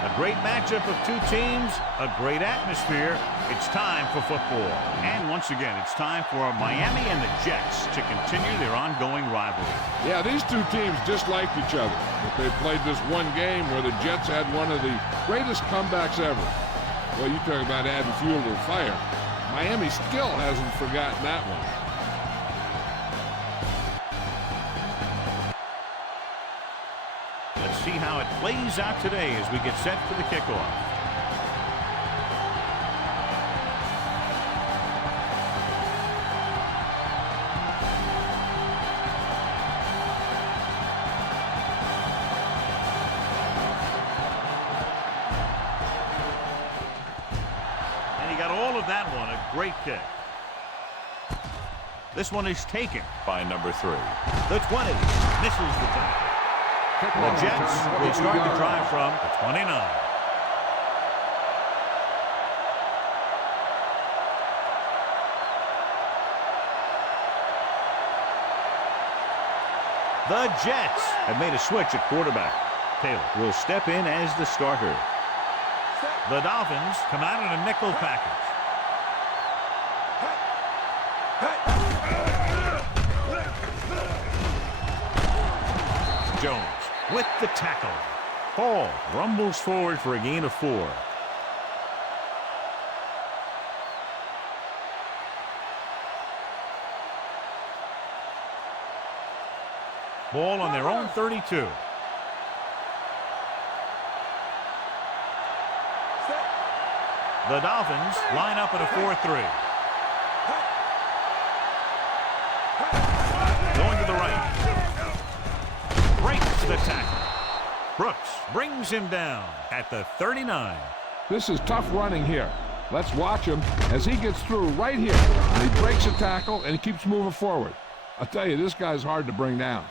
A great matchup of two teams, a great atmosphere. It's time for football. And once again, it's time for Miami and the Jets to continue their ongoing rivalry. Yeah, these two teams disliked each other, but they played this one game where the Jets had one of the greatest comebacks ever. Well, you talk about adding fuel to the fire. Miami still hasn't forgotten that one. Let's see how it plays out today as we get set for the kickoff. And he got all of that one. A great kick. This one is taken by number 3. The 20 misses the tackle. The Jets will start the drive from the 29. The Jets have made a switch at quarterback. Taylor will step in as the starter. The Dolphins come out in a nickel package. Jones with the tackle. Hall rumbles forward for a gain of 4. Ball on their own 32. The Dolphins line up at a 4-3. Going to the right. Breaks the tackle. Brooks brings him down at the 39. This is tough running here. Let's watch him as he gets through right here. And he breaks a tackle and he keeps moving forward. I'll tell you, this guy's hard to bring down.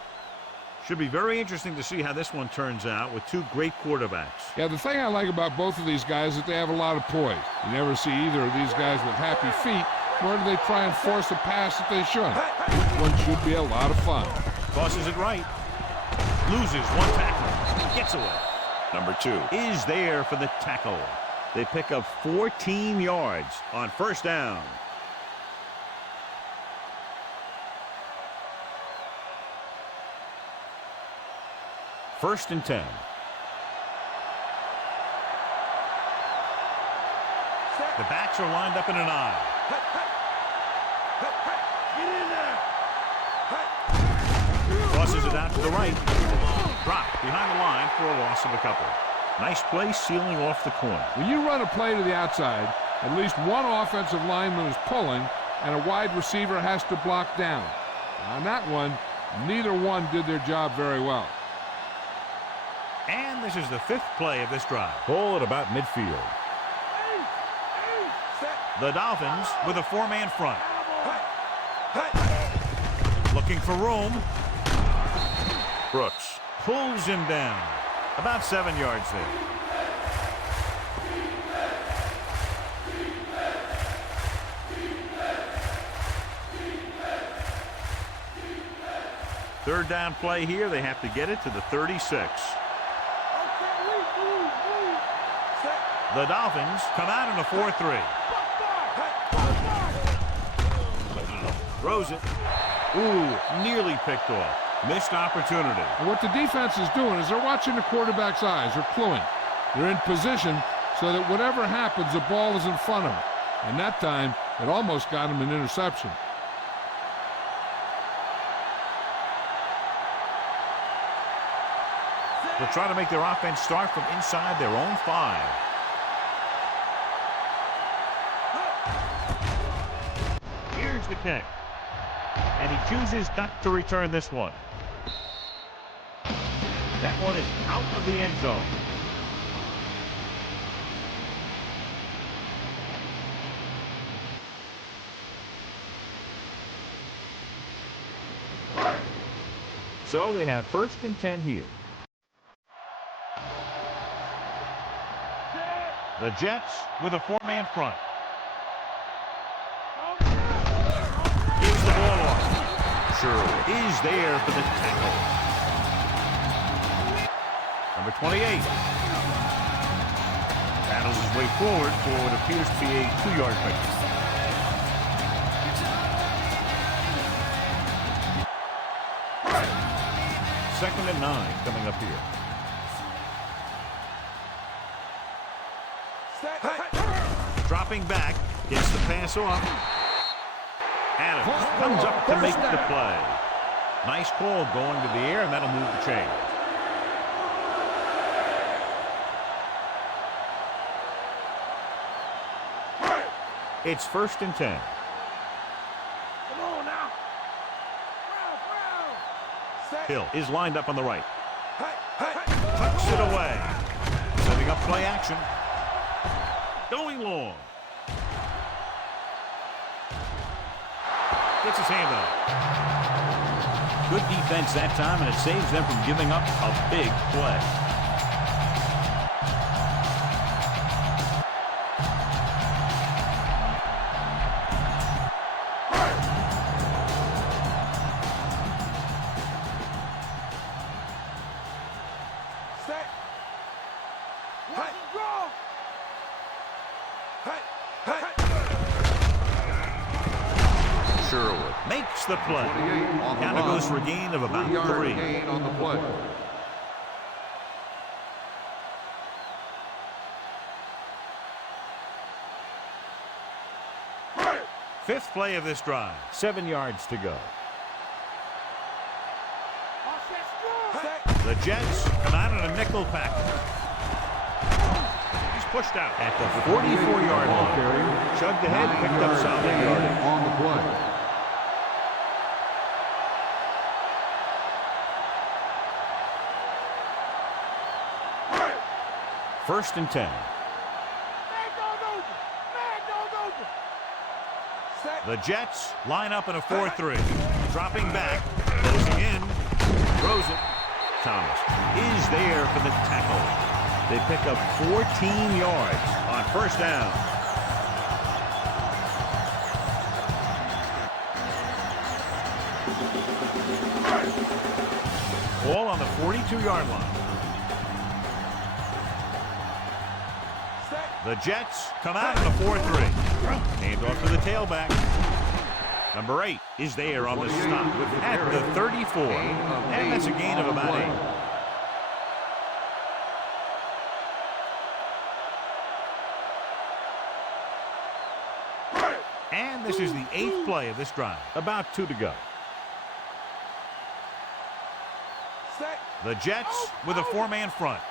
Should be very interesting to see how this one turns out with two great quarterbacks. Yeah, the thing I like about both of these guys is that they have a lot of poise. You never see either of these guys with happy feet, nor do they try and force a pass that they shouldn't. This one should be a lot of fun. Tosses it right. Loses one tackle. Gets away. Number 2 is there for the tackle. They pick up 14 yards on first down. First and 10. The backs are lined up in an I. Tosses it out to the right. Dropped behind the line for a loss of a couple. Nice play sealing off the corner. When you run a play to the outside, at least one offensive lineman is pulling, and a wide receiver has to block down. On that one, neither one did their job very well. And this is the 5th play of this drive. Ball at about midfield. The Dolphins with a 4-man front. Looking for room. Brooks pulls him down. About 7 yards there. Third down play here. They have to get it to the 36. The Dolphins come out in a 4-3. Throws it. Ooh, nearly picked off. Missed opportunity. And what the defense is doing is they're watching the quarterback's eyes. They're cluing. They're in position so that whatever happens, the ball is in front of them. And that time, it almost got him an interception. They'll try to make their offense start from inside their own 5. Here's the kick. And he chooses not to return this one. That one is out of the end zone. So they have first and 10 here. The Jets with a 4-man front. Gives the ball off. Sure is there for the tackle. Number 28. his way forward for what appears to be a 2-yard pickup. Second and 9 coming up here. Dropping back, gets the pass off. Adams comes up to make the play. Nice call going to the air, and that'll move the chain. It's first and 10. Come on now. Hill is lined up on the right. Tucks it away. Setting up play action. Going long. Gets his hand up. Good defense that time, and it saves them from giving up a big play. Sherwood makes the play. Counter goes for a gain of about 3. Gain on the play. Fifth play of this drive. 7 yards to go. The Jets come out in a nickel package. He's pushed out at the 44-yard line. Chugged ahead, picked up solid yardage. On the play. First and 10. The Jets line up in a 4-3. Dropping back, closing in, throws it. Thomas is there for the tackle. They pick up 14 yards on first down. Ball on the 42-yard line. The Jets come out in a 4-3. Hand off to the tailback. Number 8 is there on the stop at the 34. And that's a gain of about 8. And this is the 8th play of this drive. About 2 to go. The Jets with a 4-man front.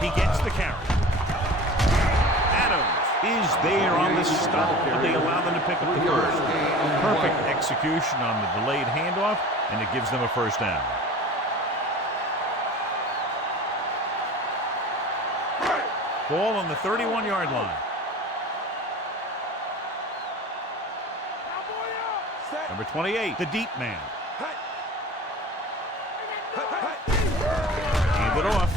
He gets the carry. Adams is there on the stop, but they allow them to pick up the first. Perfect execution on the delayed handoff, and it gives them a first down. Ball on the 31-yard line. Number 28, the deep man. Hand it off.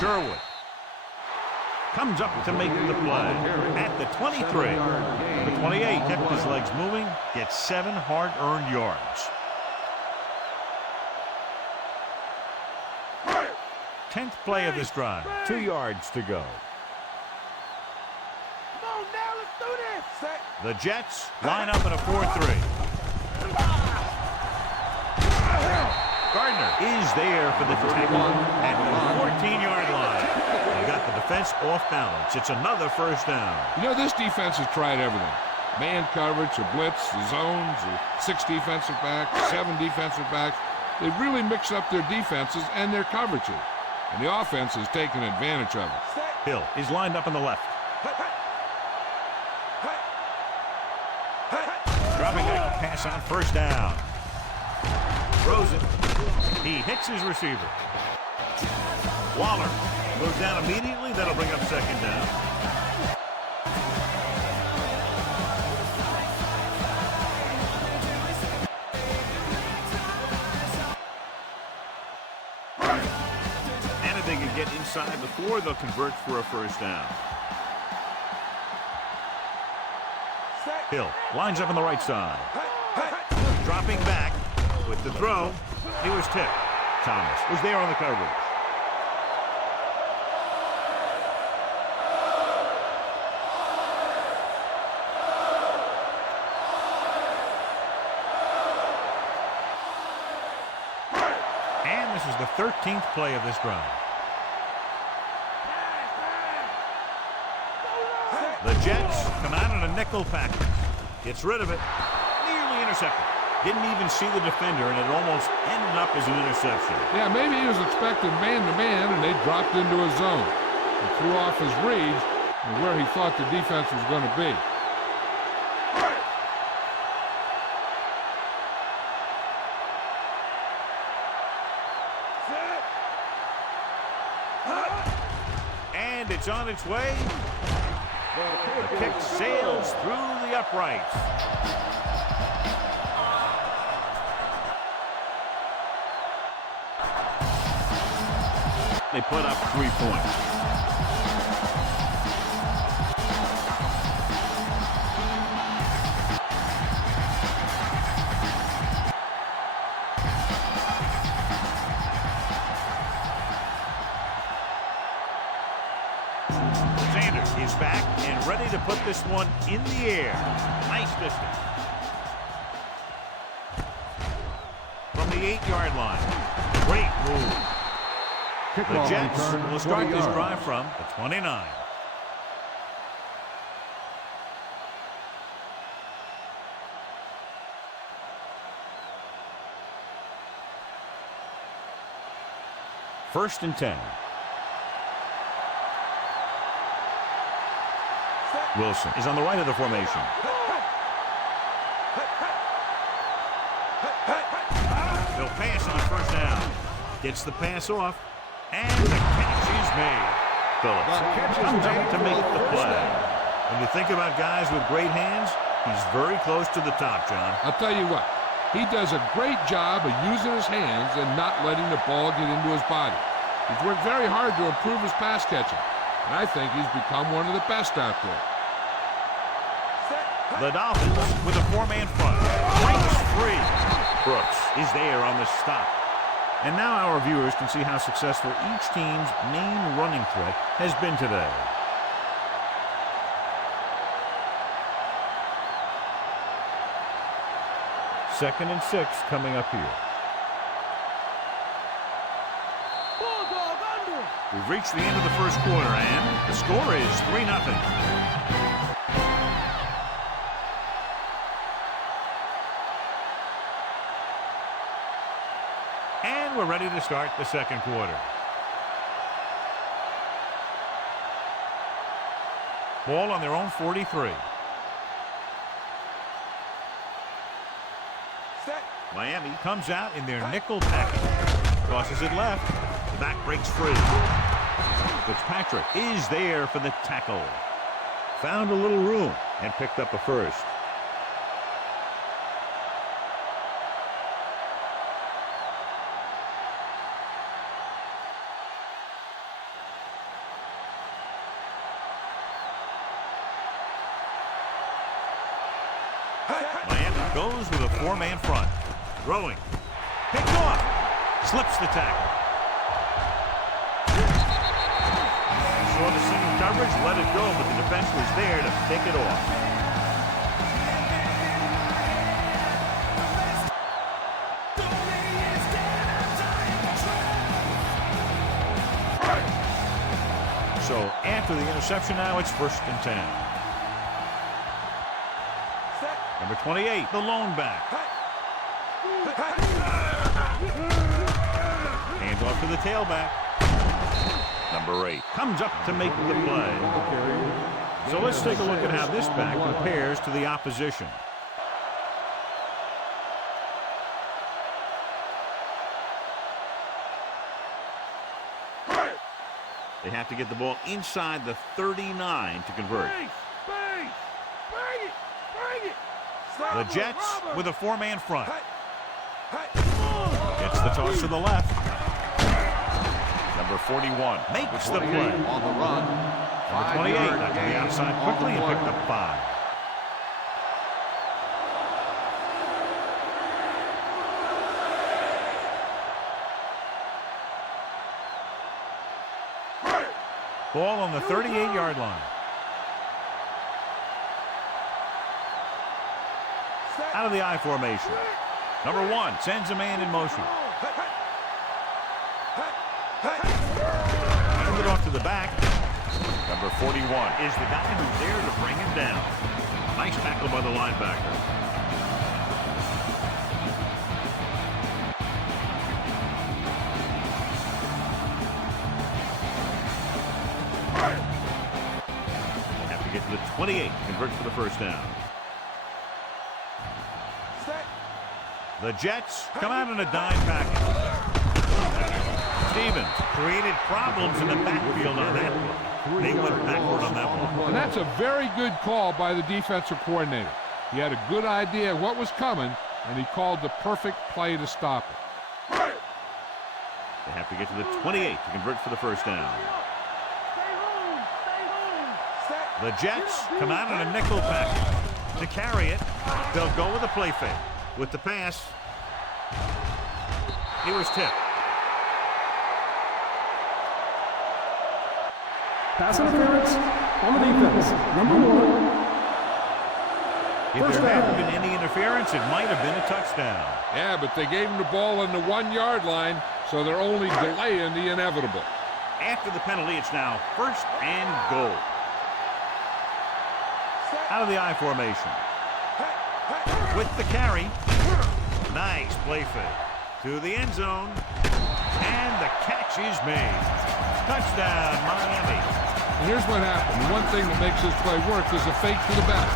Sherwood comes up to make the play at the 23. Number 28 kept his legs moving, gets 7 hard-earned yards. 10th play of this drive, 2 yards to go. Come on now, let's do this. The Jets line up in a 4-3. Gardner is there for the tackle at the 14-yard line. They got the defense off balance. It's another first down. You know, this defense has tried everything. Man coverage, a blitz, the zones, the 6 defensive backs, 7 defensive backs. They've really mixed up their defenses and their coverages. And the offense has taken advantage of it. Hill is lined up on the left. Dropping back to pass on first down. Throws it. He hits his receiver. Waller goes down immediately. That'll bring up second down. And if they can get inside the 4, they'll convert for a first down. Hill lines up on the right side. Dropping back. With the throw, he was tipped. Thomas was there on the coverage. And this is the 13th play of this drive. The Jets come out in a nickel package. Gets rid of it. Nearly intercepted. Didn't even see the defender, and it almost ended up as an interception. Yeah, maybe he was expecting man-to-man, and they dropped into his zone. He threw off his read and where he thought the defense was going to be. And it's on its way. The kick sails through the uprights. They put up 3 points. Sanders is back and ready to put this one in the air. Nice distance. From the 8-yard line. Great move. The Jets will start this drive from the 29. First and 10. Wilson is on the right of the formation. They'll pass on first down. Gets the pass off. And the catch is made. Phillips comes up to make the play. When you think about guys with great hands, he's very close to the top, John. I'll tell you what, he does a great job of using his hands and not letting the ball get into his body. He's worked very hard to improve his pass catching, and I think he's become one of the best out there. The Dolphins with a 4-man front. Breaks free. Brooks is there on the stop. And now our viewers can see how successful each team's main running threat has been today. Second and 6 coming up here. We've reached the end of the first quarter, and the score is 3-0. And we're ready to start the second quarter. Ball on their own 43. Miami comes out in their nickel package. Tosses it left. The back breaks free. Fitzpatrick is there for the tackle. Found a little room and picked up a first. Miami goes with a 4-man front. Throwing. Picked off. Slips the tackle. Saw the single coverage, let it go, but the defense was there to pick it off. So after the interception now, it's first and 10. Number 28, the lone back. Hands off to the tailback. Number 8 comes up to make the play. So let's take a look at how this back compares to the opposition. They have to get the ball inside the 39 to convert. The Jets with a 4-man front. Gets the toss to the left. Number 41 makes the play. On the run. Number 28 got to the outside quickly and picked up 5. Ball on the 38-yard line. Out of the I formation. Number 1 sends a man in motion. Hand it off to the back. Number 41 is the guy who's there to bring him down. Nice tackle by the linebacker. They have to get to the 28 to convert for the first down. The Jets come out in a dime package. Stevens created problems in the backfield on that one. They went backward on that one. And that's a very good call by the defensive coordinator. He had a good idea of what was coming, and he called the perfect play to stop it. They have to get to the 28 to convert for the first down. The Jets come out in a nickel package. To carry it, they'll go with a play fake. With the pass, he was tipped. Pass interference on the defense. Number 1. If there hadn't been any interference, it might have been a touchdown. Yeah, but they gave him the ball on the 1-yard line, so they're only delaying the inevitable. After the penalty, it's now first and goal. Out of the I formation. With the carry. Nice play fake. To the end zone. And the catch is made. Touchdown, Miami. And here's what happened. The one thing that makes this play work is a fake to the back.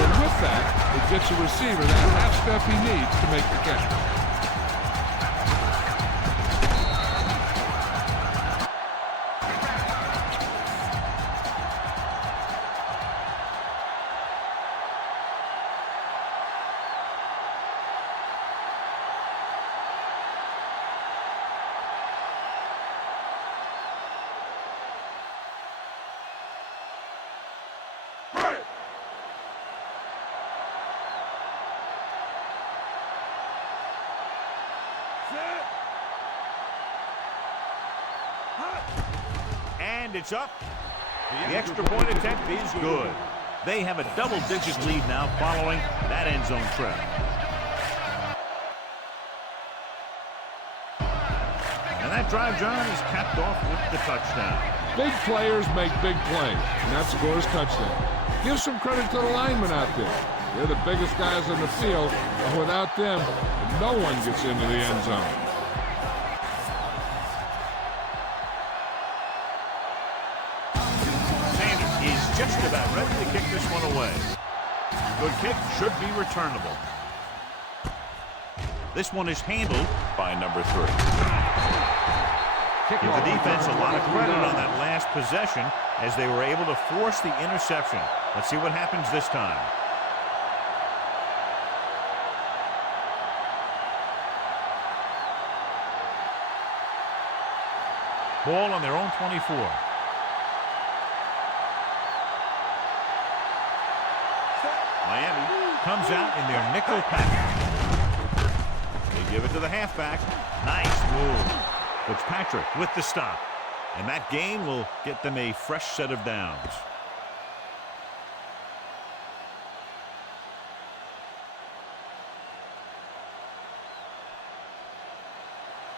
And with that, it gets a receiver that half step he needs to make the catch. And it's up. The extra point attempt is good. They have a double-digit lead now following that end zone trap. And that drive, John, is capped off with the touchdown. Big players make big plays, and that scores touchdown. Give some credit to the linemen out there. They're the biggest guys on the field, and without them, no one gets into the end zone. Just about ready to kick this one away. Good kick, should be returnable. This one is handled by number 3. Give the defense a lot of credit on that last possession as they were able to force the interception. Let's see what happens this time. Ball on their own 24. Miami comes out in their nickel package. They give it to the halfback. Nice move. Fitzpatrick with the stop. And that gain will get them a fresh set of downs.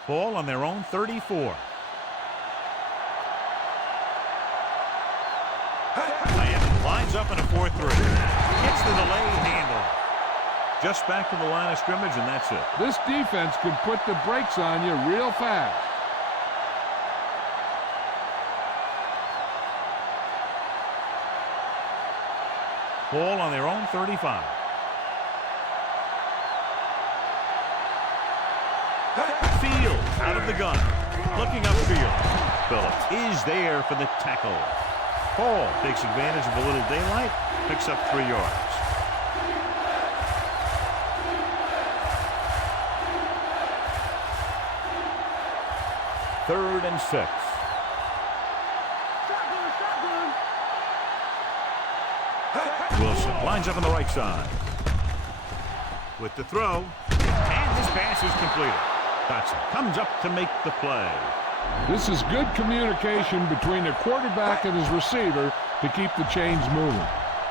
Ball on their own 34. Miami lines up in a 4-3. Gets the delay handle. Just back to the line of scrimmage, and that's it. This defense can put the brakes on you real fast. Ball on their own 35. Field out of the gun. Looking upfield. Phillips is there for the tackle. Paul takes advantage of a little daylight. Picks up 3 yards. Third and 6. Wilson lines up on the right side. With the throw. And this pass is completed. Dotson comes up to make the play. This is good communication between the quarterback and his receiver to keep the chains moving.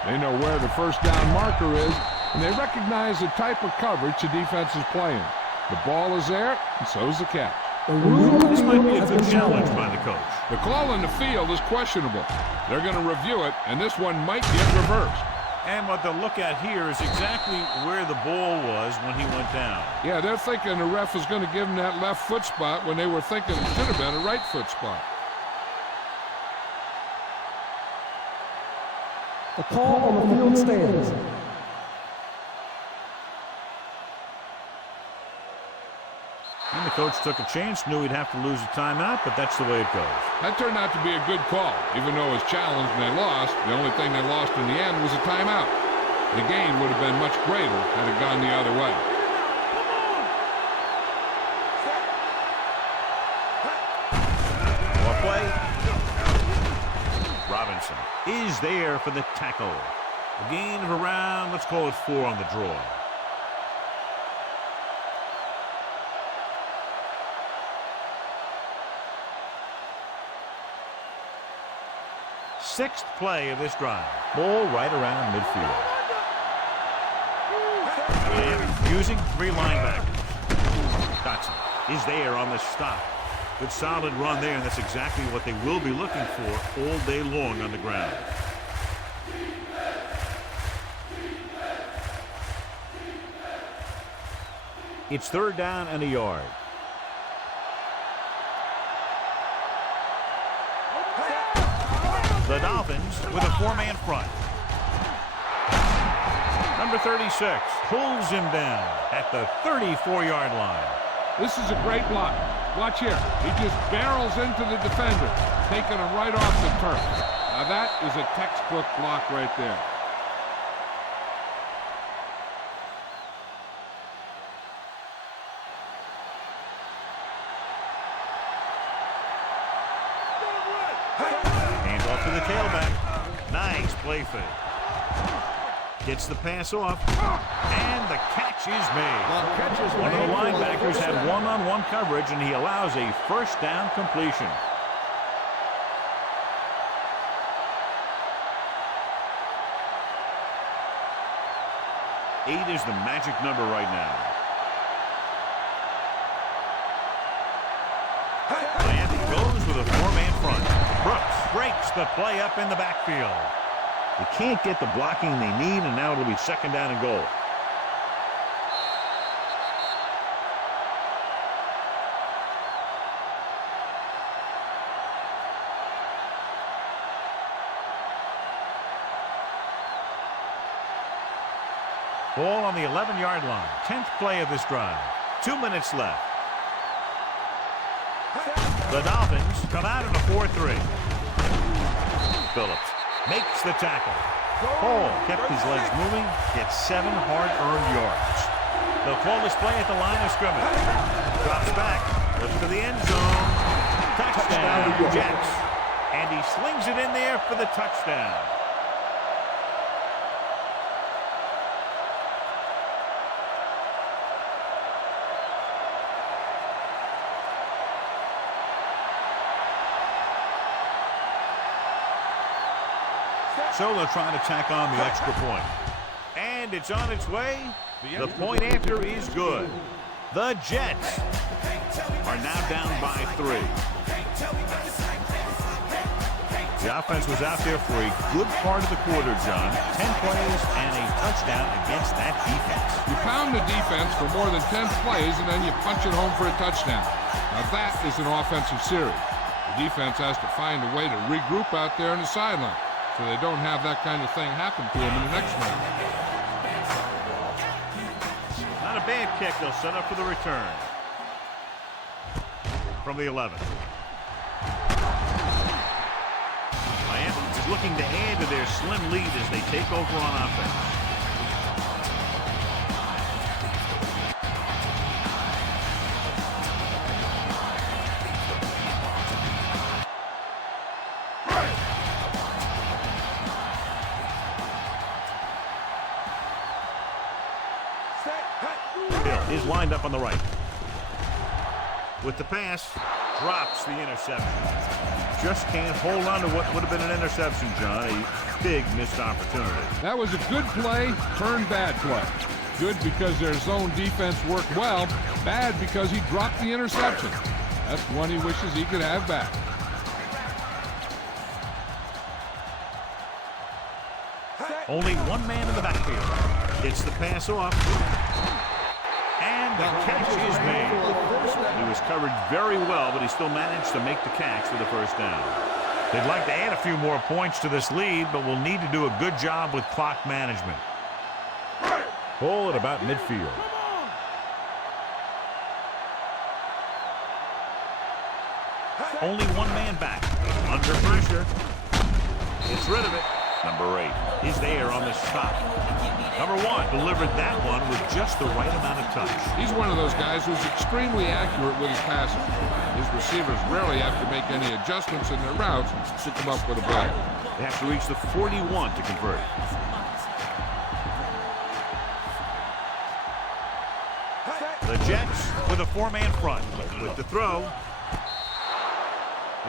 They know where the first down marker is, and they recognize the type of coverage the defense is playing. The ball is there, and so is the catch. This might be a good challenge by the coach. The call in the field is questionable. They're going to review it, and this one might get reversed. And what they'll look at here is exactly where the ball was when he went down. Yeah, they're thinking the ref is going to give him that left foot spot when they were thinking it should have been a right foot spot. The call on the field stands. And the coach took a chance, knew he'd have to lose a timeout, but that's the way it goes. That turned out to be a good call. Even though it was challenged and they lost, the only thing they lost in the end was a timeout. The gain would have been much greater had it gone the other way. More play. Robinson is there for the tackle. A gain of around, let's call it 4 on the draw. Sixth play of this drive. Ball right around midfield. And using 3 linebackers. Dotson is there on the stop. Good solid run there, and that's exactly what they will be looking for all day long on the ground. It's 3rd down and a yard. The Dolphins with a 4-man front. Number 36 pulls him down at the 34-yard line. This is a great block. Watch here. He just barrels into the defender, taking him right off the turf. Now that is a textbook block right there. Handoff to the tailback. Nice play fake. Gets the pass off, and the catch is made. One of the linebackers had one-on-one coverage, and he allows a first down completion. Eight is the magic number right now. And he goes with a 4-man front. Brooks breaks the play up in the backfield. They can't get the blocking they need, and now it'll be 2nd down and goal. Ball on the 11-yard line. 10th play of this drive. 2 minutes left. The Dolphins come out in a 4-3. Phillips makes the tackle. Hall kept his legs moving, gets 7 hard-earned yards. They'll call this play at the line of scrimmage. Drops back, looks to the end zone. Touchdown, Jets. And he slings it in there for the touchdown. So they'll try to tack on the extra point. And it's on its way. The point after is good. The Jets are now down by 3. The offense was out there for a good part of the quarter, John. 10 plays and a touchdown against that defense. You pound the defense for more than 10 plays, and then you punch it home for a touchdown. Now that is an offensive series. The defense has to find a way to regroup out there on the sideline, so they don't have that kind of thing happen to them in the next round. Not a bad kick. They'll set up for the return. From the 11. Miami is looking to add to their slim lead as they take over on offense. Hill is lined up on the right. with the pass. Drops the interception. Just can't hold on to what would have been an interception, John. A big missed opportunity. That was a good play, turned bad play. Good because their zone defense worked well. Bad because he dropped the interception. That's one he wishes he could have back. Only one man in the backfield. Gets the pass off. And the catch is made. He was covered very well, but he still managed to make the catch for the first down. They'd like to add a few more points to this lead, but will need to do a good job with clock management. Ball at about midfield. Only one man back. Under pressure. Gets rid of it. Number 8 is there on the stop. Number 1 delivered that one with just the right amount of touch. He's one of those guys who's extremely accurate with his passing. His receivers rarely have to make any adjustments in their routes to come up with a ball. They have to reach the 41 to convert. The Jets with a 4-man front. With the throw.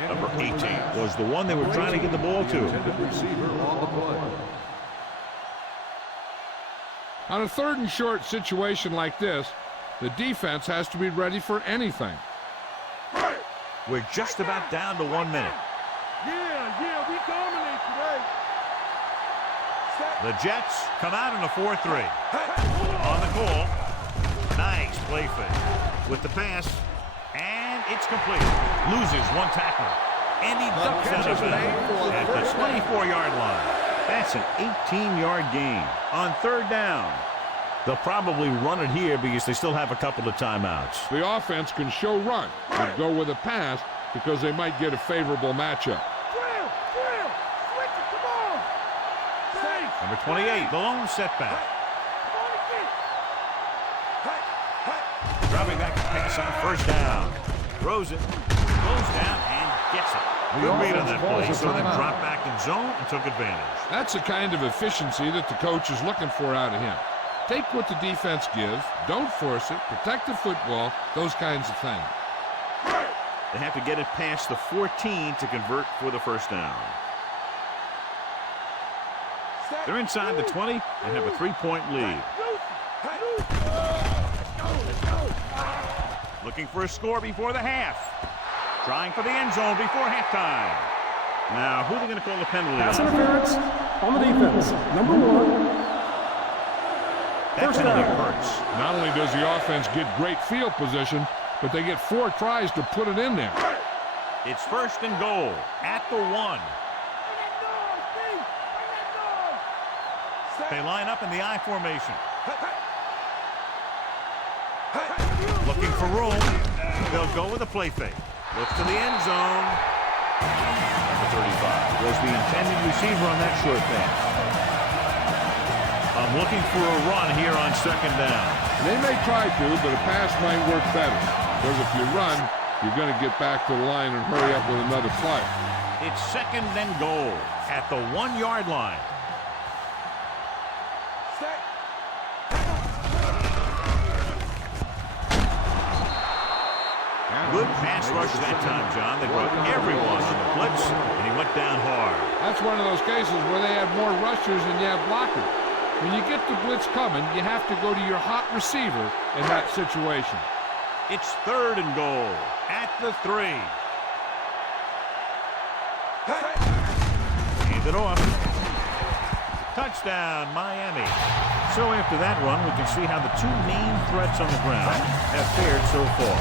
Number 18 was the one they were trying to get the ball to. On a 3rd and short situation like this, the defense has to be ready for anything. We're just about down to 1 minute. Yeah, we dominate today. The Jets come out in a 4-3. On the call. Nice play fake. With the pass. And it's complete. Loses one tackler. And he ducks out of bounds at the 24-yard line. That's an 18-yard gain on 3rd down. They'll probably run it here because they still have a couple of timeouts. The offense can show run, but go with a pass because they might get a favorable matchup. Drill, switch it, come on. Safe. Number 28, the lone setback. Dropping back to pass on 1st down. Throws it, goes down, and gets it. Good read on that play, so they dropped back in zone and took advantage. That's the kind of efficiency that the coach is looking for out of him. Take what the defense gives, don't force it, protect the football, those kinds of things. They have to get it past the 14 to convert for the 1st down. They're inside the 20 and have a 3-point lead. Looking for a score before the half. Trying for the end zone before halftime. Now, who are they going to call the penalty Pass on? interference on the defense. Number 1. That penalty hurts. Not only does the offense get great field position, but they get 4 tries to put it in there. It's 1st and goal at the 1. They line up in the I formation. Looking for room. They'll go with a play fake. Looks to the end zone. Number 35 was the intended receiver on that short pass. I'm looking for a run here on 2nd down. They may try to, but a pass might work better. Because if you run, you're going to get back to the line and hurry up with another play. It's 2nd and goal at the 1-yard line. Good pass rush that time, John. They brought everyone on the blitz, and he went down hard. That's one of those cases where they have more rushers than you have blockers. When you get the blitz coming, you have to go to your hot receiver in that situation. It's 3rd and goal at the 3. Hand it off. Touchdown, Miami. So after that run, we can see how the 2 main threats on the ground have fared so far.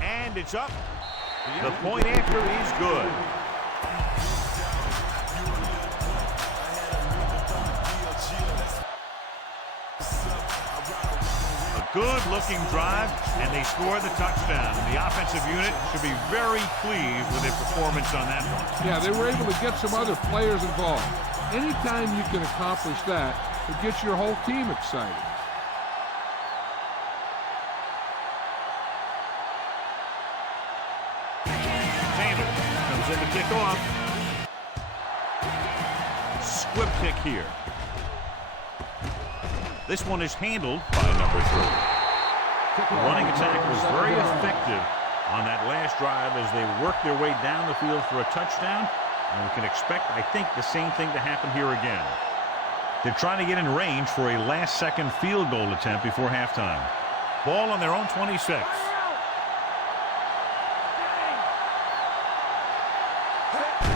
And it's up. The point after is good. good-looking drive, and they score the touchdown. And the offensive unit should be very pleased with their performance on that one. Yeah, they were able to get some other players involved. Anytime you can accomplish that, it gets your whole team excited. Sanders comes in to kick off. Squib kick here. This one is handled by number 3. The running attack was very effective on that last drive as they worked their way down the field for a touchdown. And we can expect, I think, the same thing to happen here again. They're trying to get in range for a last-second field goal attempt before halftime. Ball on their own 26.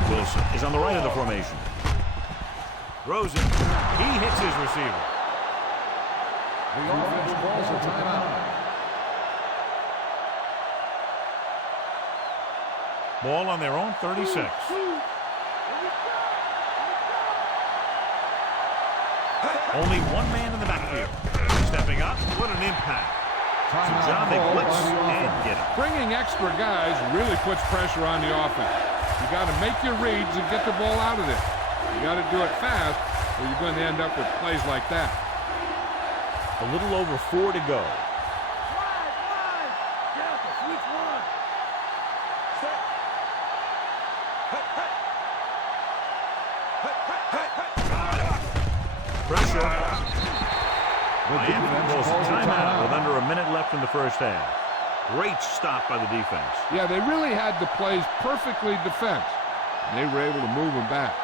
Wilson is on the right of the formation. Throws it. He hits his receiver. The offense calls a timeout. Ball on their own 36. Only one man in the backfield. Stepping up. What an impact. So John, they blitz and get him. Bringing extra guys really puts pressure on the offense. You got to make your reads and get the ball out of there. You got to do it fast, or you're going to end up with plays like that. A little over 4 to go. Pressure. Miami calls a timeout with under a minute left in the first half. Great stop by the defense. Yeah, they really had the plays perfectly defensed, and they were able to move them back.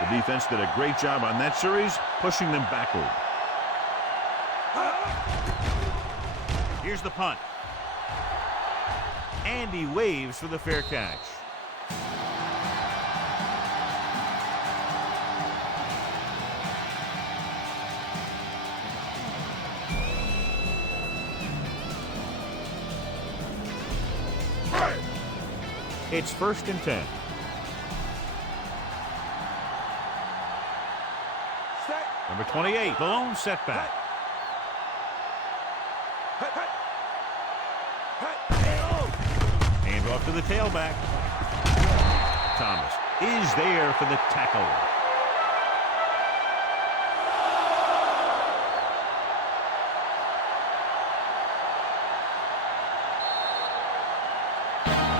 The defense did a great job on that series, pushing them backward. Here's the punt. And he waves for the fair catch. It's 1st and 10. Number 28, the lone setback. Hand off to the tailback. Thomas is there for the tackle.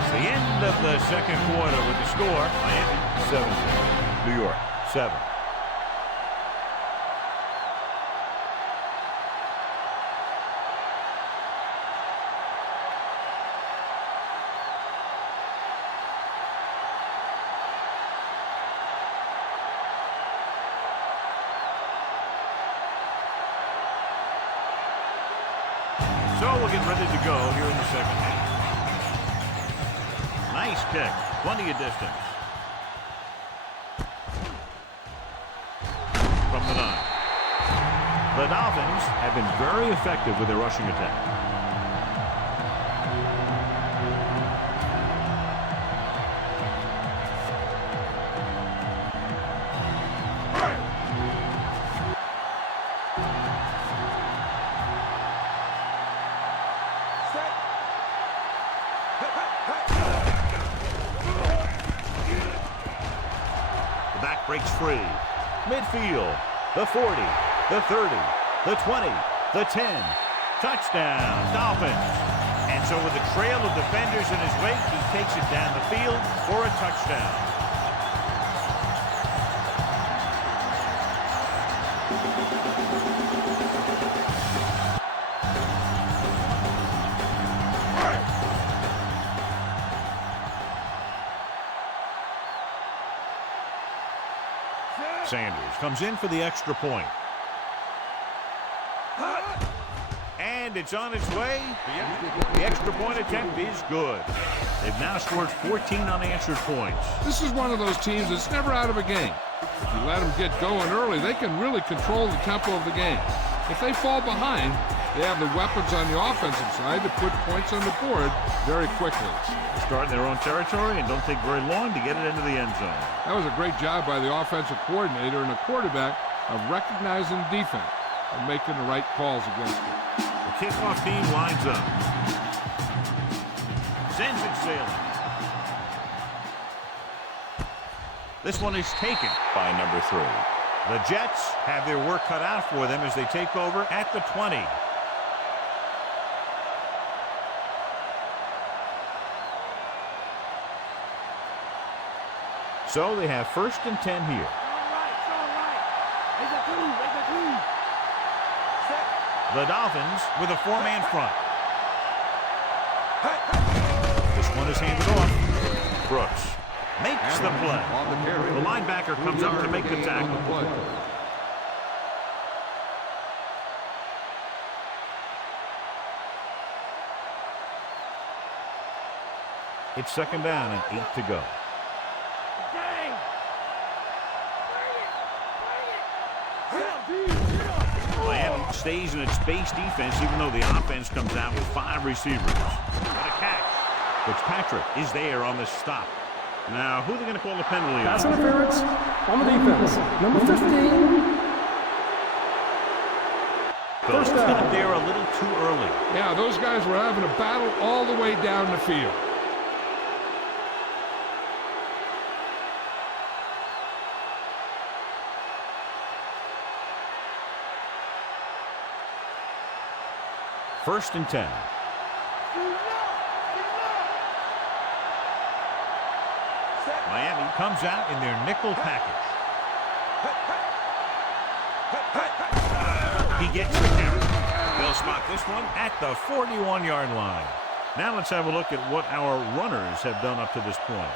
It's the end of the second quarter with the score. Miami 7. New York 7. So we'll get ready to go here in the second half. Nice kick. Plenty of distance. From the 9. The Dolphins have been very effective with their rushing attack. Breaks free. Midfield. The 40. The 30. The 20. The 10. Touchdown. Dolphins. And so with a trail of defenders in his wake, he takes it down the field for a touchdown. Sanders comes in for the extra point. And it's on its way. The extra point attempt is good. They've now scored 14 unanswered points. This is one of those teams that's never out of a game. If you let them get going early, they can really control the tempo of the game. If they fall behind, they have the weapons on the offensive side to put points on the board very quickly. They start in their own territory and don't take very long to get it into the end zone. That was a great job by the offensive coordinator and the quarterback of recognizing defense and making the right calls against it. The kickoff team lines up. Sends it sailing. This one is taken by number 3. The Jets have their work cut out for them as they take over at the 20. So they have 1st and 10 here. The Dolphins with a 4-man front. This one is handed off. Brooks makes the play. The linebacker comes up to make the tackle. It's 2nd down and 8 to go. Miami stays in its base defense even though the offense comes out with 5 receivers. What a catch. Fitzpatrick is there on the stop. Now, who are they going to call the penalty on? Pass interference on the defense. Number 15. First down. There a little too early. Yeah, those guys were having a battle all the way down the field. First and 10. Miami comes out in their nickel package. He gets the carry. They'll spot this one at the 41-yard line. Now let's have a look at what our runners have done up to this point.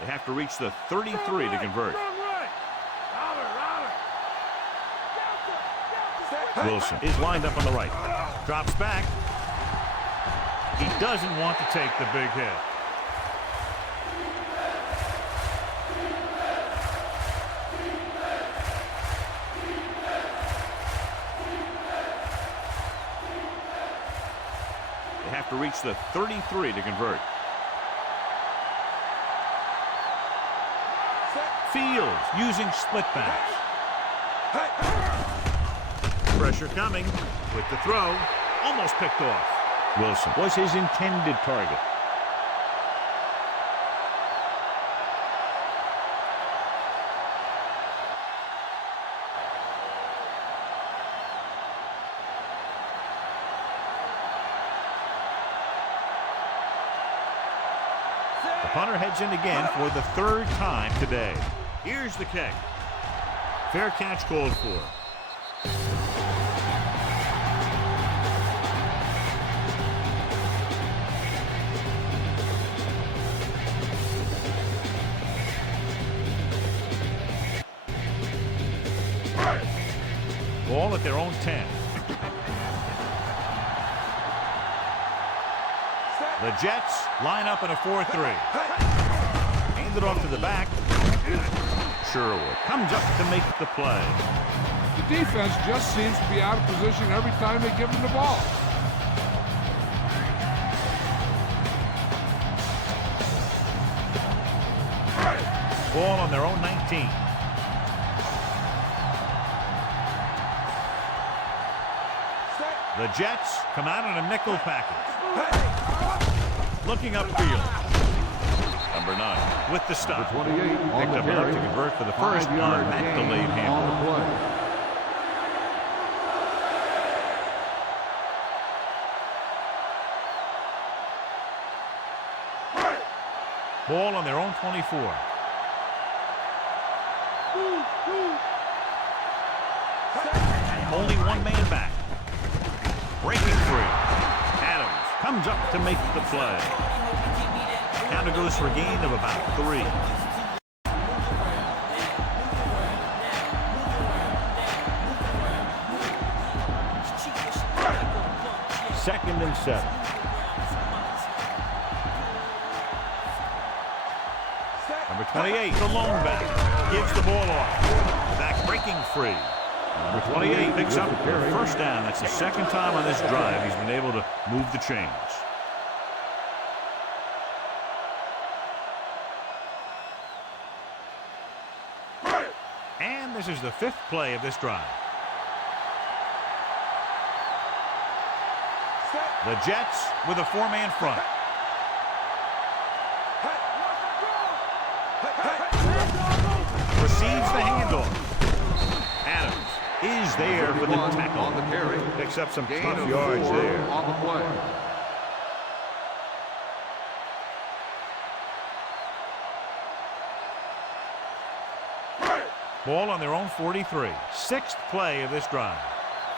They have to reach the 33 to convert. Wilson is lined up on the right. Drops back. He doesn't want to take the big hit. They have to reach the 33 to convert. Fields using split backs. Pressure coming with the throw. Almost picked off. Wilson was his intended target. The punter heads in again for the 3rd time today. Here's the kick. Fair catch called for. Ball at their own 10. The Jets line up in a 4-3. Handed off to the back. Sherwood comes up to make the play. The defense just seems to be out of position every time they give them the ball. Ball on their own 19. The Jets come out in a nickel package. Looking upfield. Number 9 with the stop. Number 28 on Picked the up enough carry. to convert for the first on 5-yard that gain delayed on handle. the play. Ball on their own 24. Only one man back. Breaking free. Adams comes up to make the play. Counter goes for a gain of about 3. Second and 7. Number 28, the lone back. gives the ball off. Back breaking free. Number 28 picks up the first down. That's the second time on this drive he's been able to move the chains. And this is the fifth play of this drive. The Jets with a four-man front. Receives the handoff. Adams is there for the tackle. On the carry. Picks up some Gain tough of yards 4 there. on the play. Ball on their own 43. Sixth play of this drive.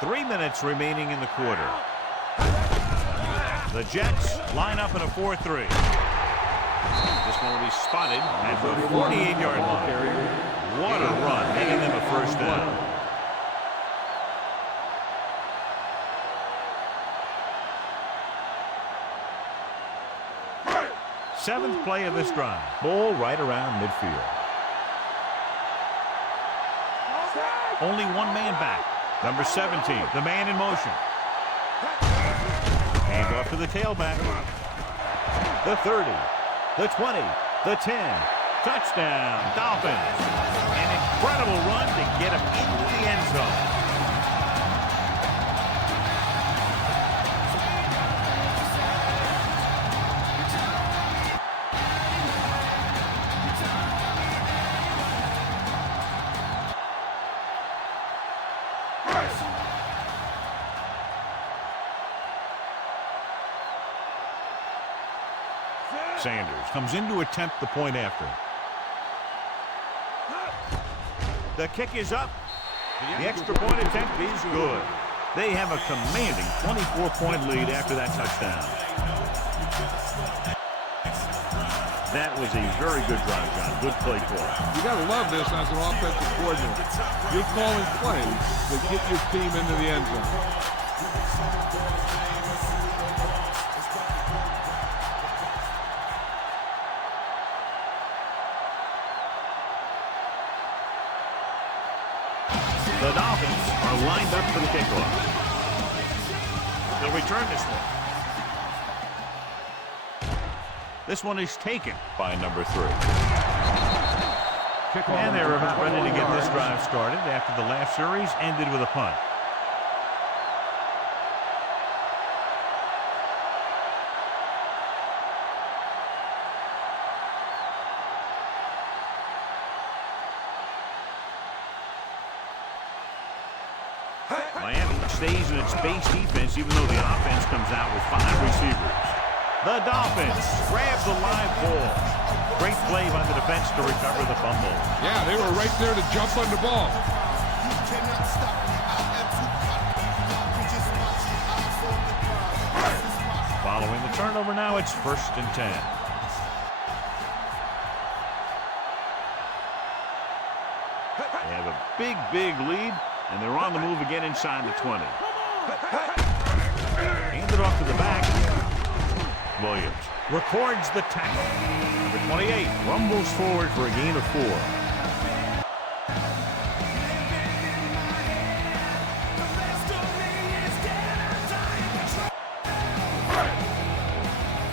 3 minutes remaining in the quarter. The Jets line up in a 4-3. This one will be spotted at the 48-yard line. What a run, making them a first down. Seventh play of this drive. Ball right around midfield. Only one man back. Number 17, the man in motion. Hand off to the tailback. The 30, the 20, the 10. Touchdown, Dolphins. An incredible run to get him into the end zone. Sanders comes in to attempt the point after. The kick is up. The extra point attempt is good. They have a commanding 24-point lead after that touchdown. That was a very good drive, John. Good play call. You got to love this as an offensive coordinator. You're calling plays that get your team into the end zone. The Dolphins are lined up for the kickoff. They'll return this one. This one is taken by number 3. And they're ready to get this drive started after the last series ended with a punt. Miami stays in its base defense even though the offense comes out with 5 receivers. The Dolphins grab the live ball. Great play by the defense to recover the fumble. Yeah, they were right there to jump on the ball. Following the turnover now, it's 1st and 10. They have a big lead, and they're on the move again inside the 20. Handed off to the back. Williams records the tackle. Number 28 rumbles forward for a gain of 4.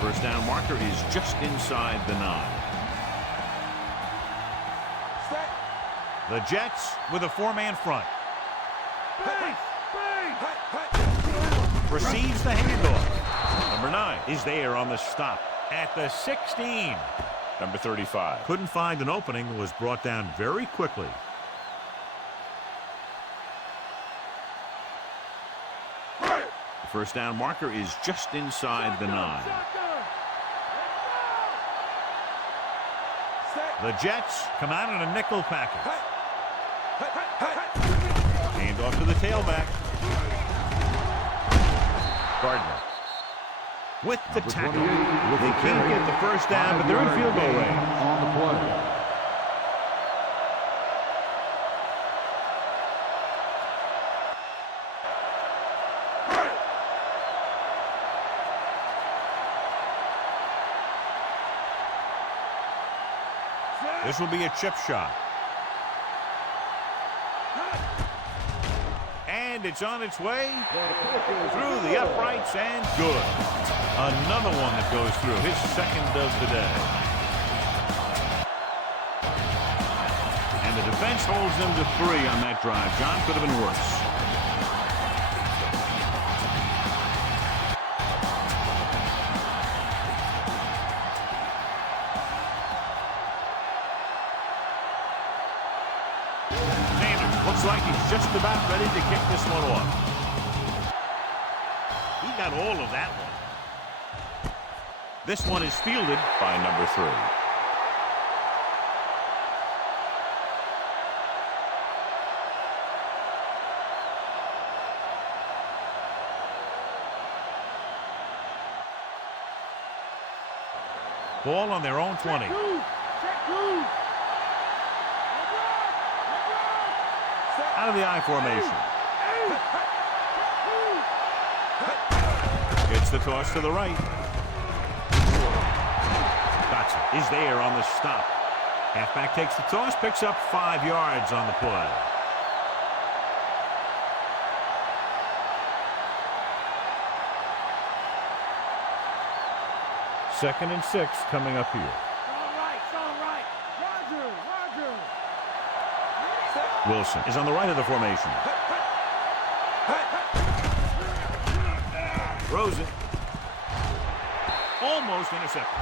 First down marker is just inside the 9. The Jets with a 4-man front. Receives the handoff. Number 9 is there on the stop at the 16. Number 35 couldn't find an opening and was brought down very quickly. The first down marker is just inside the 9. The Jets come out in a nickel package. Hand off to the tailback. Gardner with the tackle. They can't get the first down, but they're in field goal range. On the play. This will be a chip shot. And it's on its way through the uprights and good. Another one that goes through, his second of the day. And the defense holds them to 3 on that drive. John, could have been worse. Looks like he's just about ready to kick this one off. He got all of that one. This one is fielded by number 3. Ball on their own 20. Out of the I formation. Gets the toss to the right. Dotson is there on the stop. Halfback takes the toss, picks up 5 yards on the play. Second and 6 coming up here. Wilson is on the right of the formation. Throws it. Almost intercepted.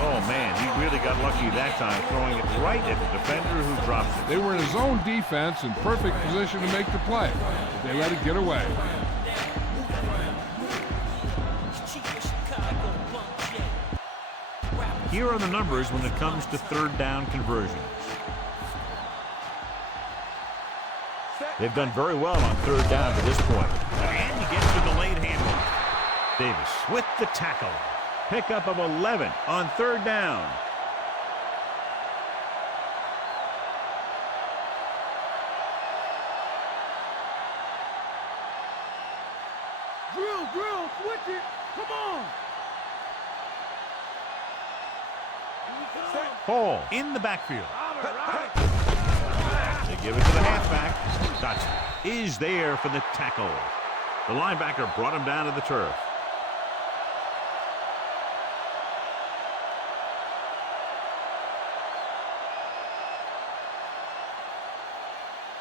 Oh, man, he really got lucky that time, throwing it right at the defender who drops it. They were in his own defense in perfect position to make the play. But they let it get away. Here are the numbers when it comes to third down conversions. They've done very well on third down to this point. And he gets the delayed handoff. Davis with the tackle. Pickup of 11 on third down. Drill, switch it. Come on. Hall in the backfield. They give it to the halfback. Dotson is there for the tackle. The linebacker brought him down to the turf.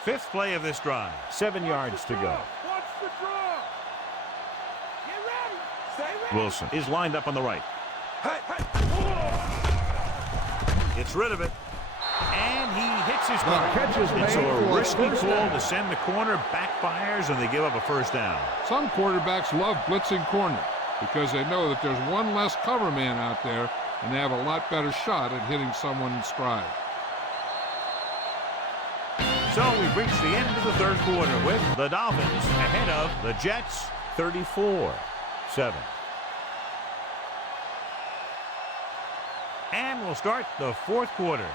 Fifth play of this drive. 7 yards to go. Watch the draw. Get ready. Stay ready. Wilson is lined up on the right. Gets rid of it. And he hits his mark. And so a risky call to send the corner backfires, and they give up a first down. Some quarterbacks love blitzing corner because they know that there's one less cover man out there, and they have a lot better shot at hitting someone in stride. So we've reached the end of the third quarter with the Dolphins ahead of the Jets 34-7. And we'll start the fourth quarter.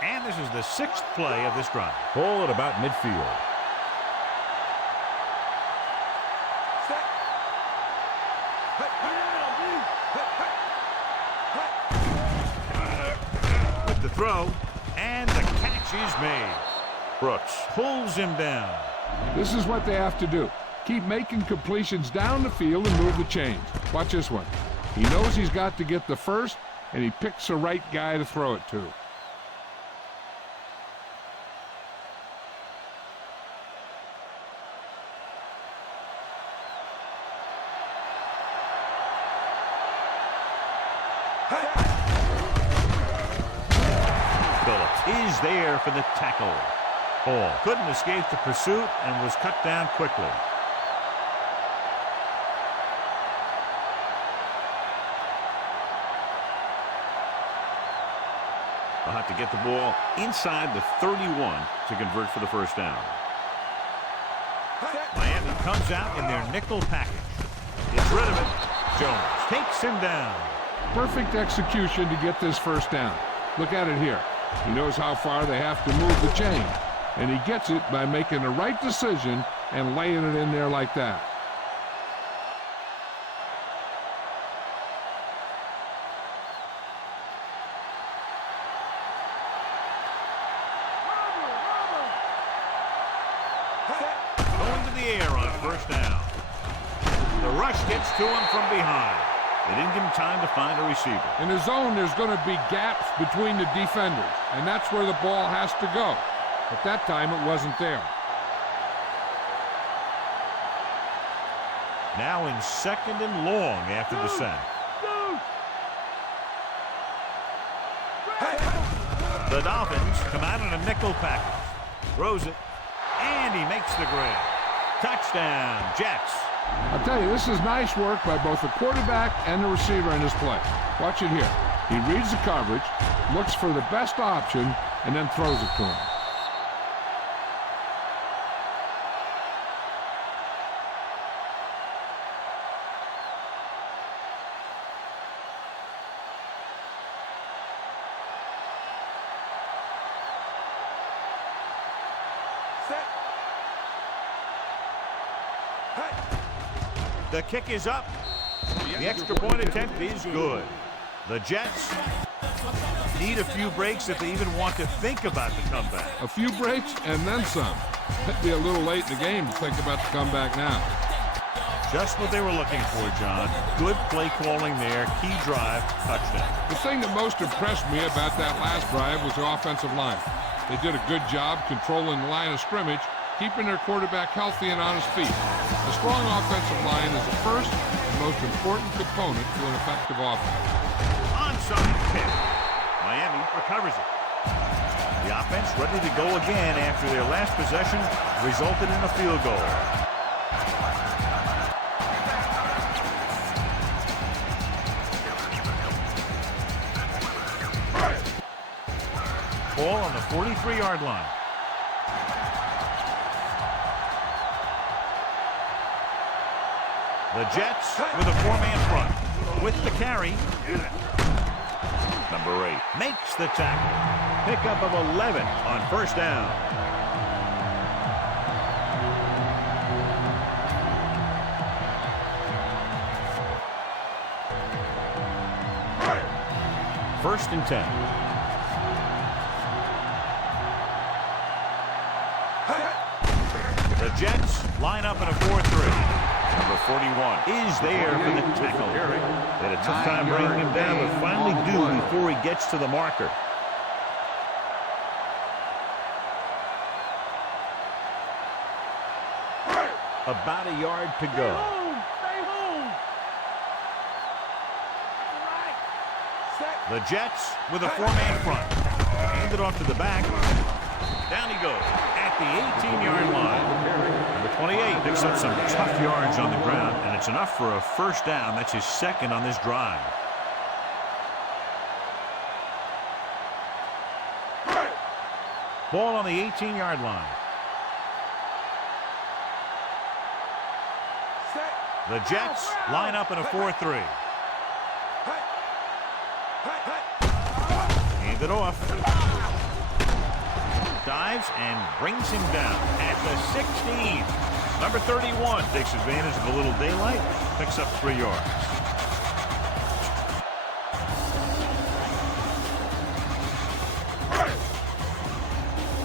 And this is the 6th play of this drive. Ball at about midfield. With the throw, and the catch is made. Brooks pulls him down. This is what they have to do. Keep making completions down the field and move the chains. Watch this one. He knows he's got to get the first, and he picks the right guy to throw it to. Phillips is there for the tackle. Hall couldn't escape the pursuit and was cut down quickly. They'll have to get the ball inside the 31 to convert for the first down. Miami comes out in their nickel package. Gets rid of it. Jones takes him down. Perfect execution to get this first down. Look at it here. He knows how far they have to move the chain, and he gets it by making the right decision and laying it in there like that. Going to the air on first down. The rush gets to him from behind. They didn't give him time to find a receiver. In the zone, there's going to be gaps between the defenders, and that's where the ball has to go. At that time, it wasn't there. Now in second and long after the sack. The Dolphins come out in a nickel package. Throws it, and he makes the grab. Touchdown, Jets. I'll tell you, this is nice work by both the quarterback and the receiver in this play. Watch it here. He reads the coverage, looks for the best option, and then throws it to him. The kick is up. The extra point attempt is good. The Jets need a few breaks if they even want to think about the comeback. A few breaks and then some. It'd be a little late in the game to think about the comeback now. Just what they were looking for, John. Good play calling there. Key drive, touchdown. The thing that most impressed me about that last drive was the offensive line. They did a good job controlling the line of scrimmage, keeping their quarterback healthy and on his feet. A strong offensive line is the first and most important component to an effective offense. Onside kick. Miami recovers it. The offense ready to go again after their last possession resulted in a field goal. Ball on the 43-yard line. The Jets with a four-man front. With the carry. Number 8 makes the tackle. Pickup of 11 on first down. First and 10. The Jets line up in a 4-3. Number 41 is there for the tackle. They had a tough time bringing him down, but finally do before he gets to the marker. About a yard to go. Stay home. The Jets with a four-man front. Hand it off to the back. Down he goes at the 18-yard line. Number 28 picks up some tough yards on the ground, and it's enough for a first down. That's his second on this drive. Ball on the 18-yard line. The Jets line up in a 4-3. Hand it off. Dives and brings him down at the 16. Number 31 takes advantage of a little daylight, picks up 3 yards.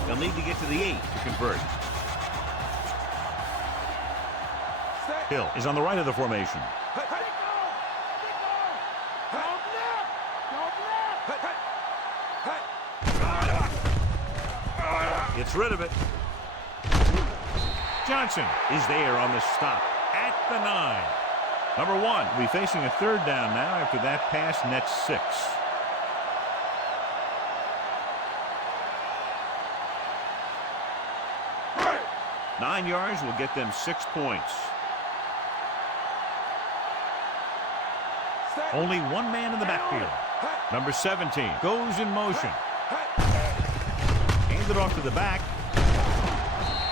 They'll need to get to the 8 to convert. Hill is on the right of the formation. Gets rid of it. Johnson is there on the stop at the 9. Number 1 will be facing a third down now after that pass nets 6. Nine yards will get them 6 points. Only one man in the backfield. Number 17 goes in motion. Hand it off to the back.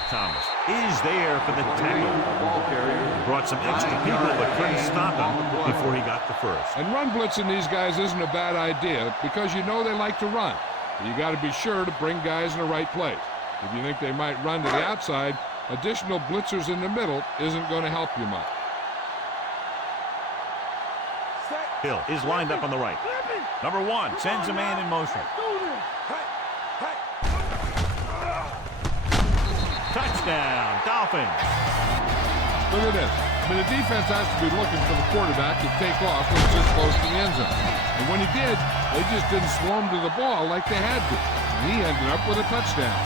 Thomas is there for the tackle. Brought some extra people but couldn't stop him before he got the first. And run blitzing these guys isn't a bad idea because you know they like to run. You got to be sure to bring guys in the right place. If you think they might run to the outside, additional blitzers in the middle isn't going to help you much. Hill is lined up on the right. Number 1 sends a man in motion. Touchdown, Dolphins. Look at this. I mean, the defense has to be looking for the quarterback to take off when it's just close to the end zone. And when he did, they just didn't swarm to the ball like they had to. And he ended up with a touchdown.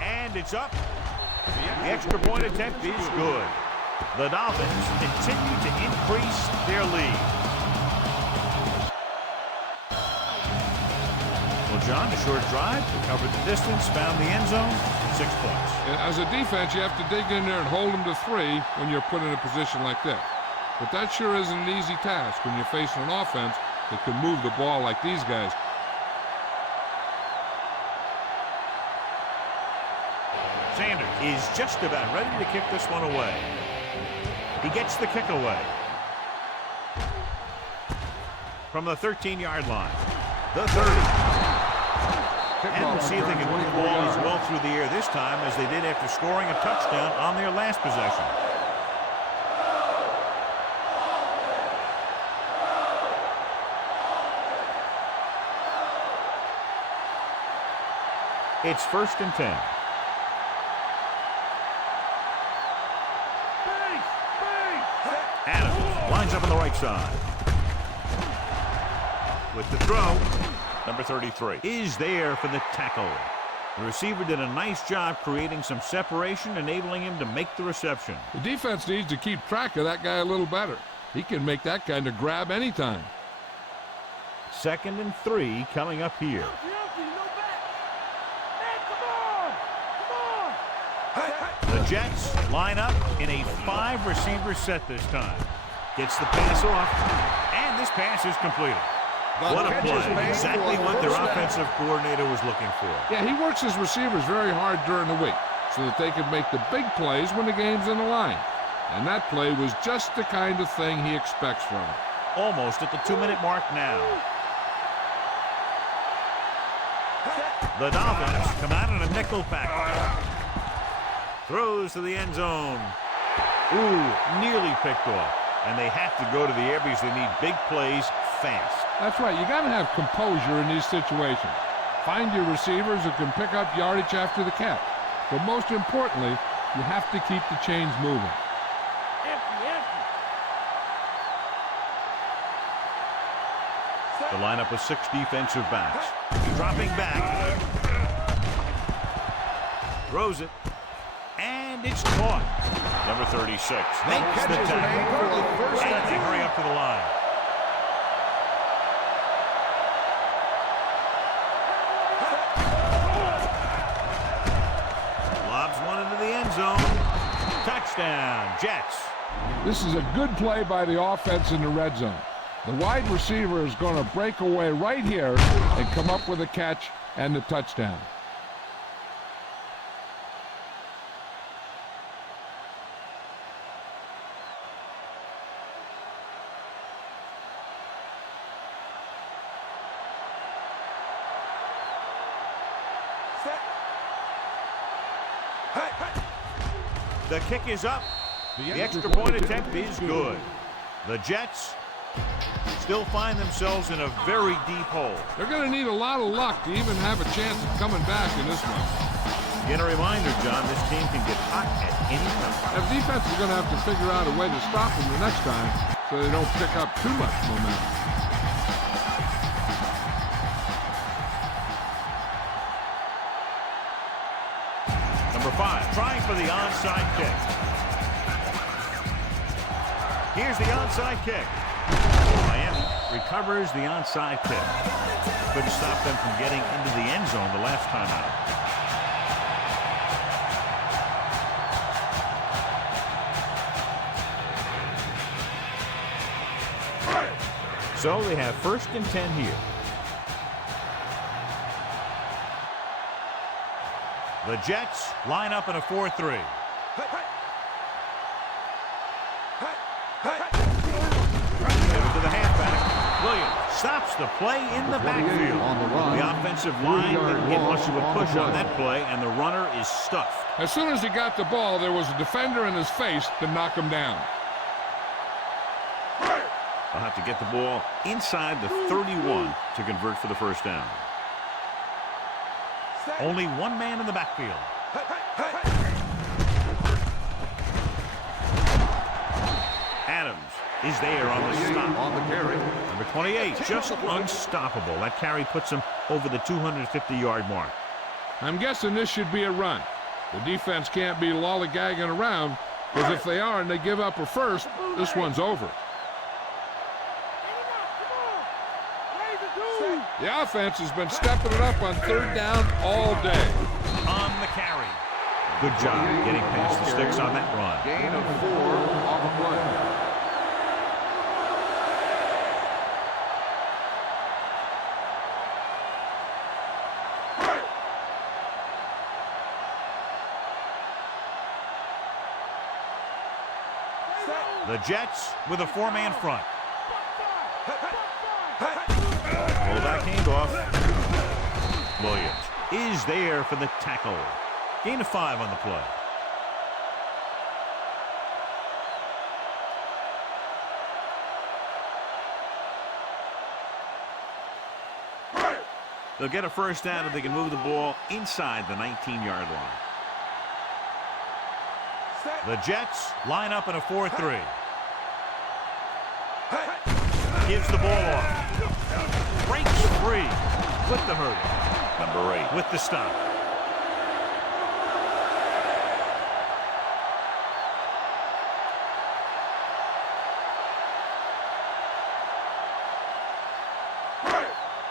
And it's up. The extra point attempt is good. The Dolphins continue to increase their lead. Well, John, a short drive, recovered the distance, found the end zone, 6 points. And as a defense, you have to dig in there and hold them to 3 when you're put in a position like that. But that sure isn't an easy task when you're facing an offense that can move the ball like these guys. Sanders is just about ready to kick this one away. He gets the kick away. From the 13-yard line. The 30. And we'll see if they can move the ball as well through the air this time as they did after scoring a touchdown on their last possession. It's 1st and 10. Adams lines up on the right side. With the throw, number 33 is there for the tackle. The receiver did a nice job creating some separation, enabling him to make the reception. The defense needs to keep track of that guy a little better. He can make that kind of grab anytime. 2nd and 3 coming up here. The Jets line up in a 5-receiver set this time. Gets the pass off, and this pass is completed. What a play. Exactly what their offensive coordinator was looking for. Yeah, he works his receivers very hard during the week so that they can make the big plays when the game's in the line. And that play was just the kind of thing he expects from him. Almost at the 2-minute mark now. The Dolphins come out in a nickel package. Throws to the end zone. Ooh, nearly picked off. And they have to go to the air because they need big plays fast. That's right. You got to have composure in these situations. Find your receivers who can pick up yardage after the catch. But most importantly, you have to keep the chains moving. The lineup of 6 defensive backs. Dropping back. Throws it. And it's caught. Number 36 makes the tackle. And they hurry up to the line. Lobs one into the end zone. Touchdown, Jets. This is a good play by the offense in the red zone. The wide receiver is going to break away right here and come up with a catch and the touchdown. The kick is up. The extra point attempt is good. The Jets still find themselves in a very deep hole. They're going to need a lot of luck to even have a chance of coming back in this one. Again, a reminder, John, this team can get hot at any time. The defense is going to have to figure out a way to stop them the next time so they don't pick up too much momentum. Number 5, trying for the onside kick. Here's the onside kick. Miami recovers the onside kick. Couldn't stop them from getting into the end zone the last time out. So they have 1st and 10 here. The Jets line up in a 4-3. Give it to the halfback. Williams stops the play in the backfield. The offensive line didn't get much of a push on that play, and the runner is stuffed. As soon as he got the ball, there was a defender in his face to knock him down. They'll have to get the ball inside the 31 to convert for the first down. Only one man in the backfield. Adams is there on the stop. On the carry. Number 28, just unstoppable. That carry puts him over the 250-yard mark. I'm guessing this should be a run. The defense can't be lollygagging around, because if they are and they give up a first, this one's over. The offense has been stepping it up on third down all day. On the carry. Good job getting past the sticks on that run. Gain of 4 on the play. The Jets with a 4-man front. Fullback handoff. Williams is there for the tackle. Gain of 5 on the play. They'll get a first down if they can move the ball inside the 19-yard line. The Jets line up in a 4-3. Gives the ball off. Breaks free with the hurdle. Number 8 with the stop.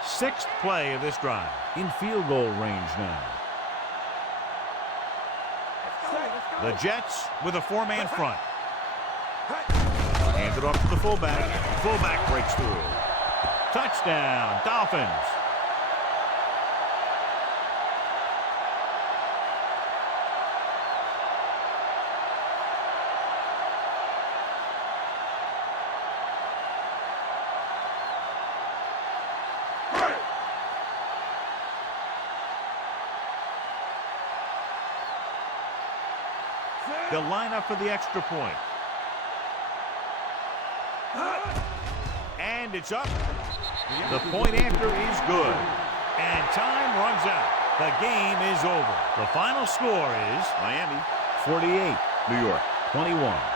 Sixth play of this drive. In field goal range now. The Jets with a 4-man front. Hands it off to the fullback. Fullback breaks through. Touchdown, Dolphins. They'll line up for the extra point. And it's up. The point after is good. And time runs out. The game is over. The final score is Miami 48, New York 21.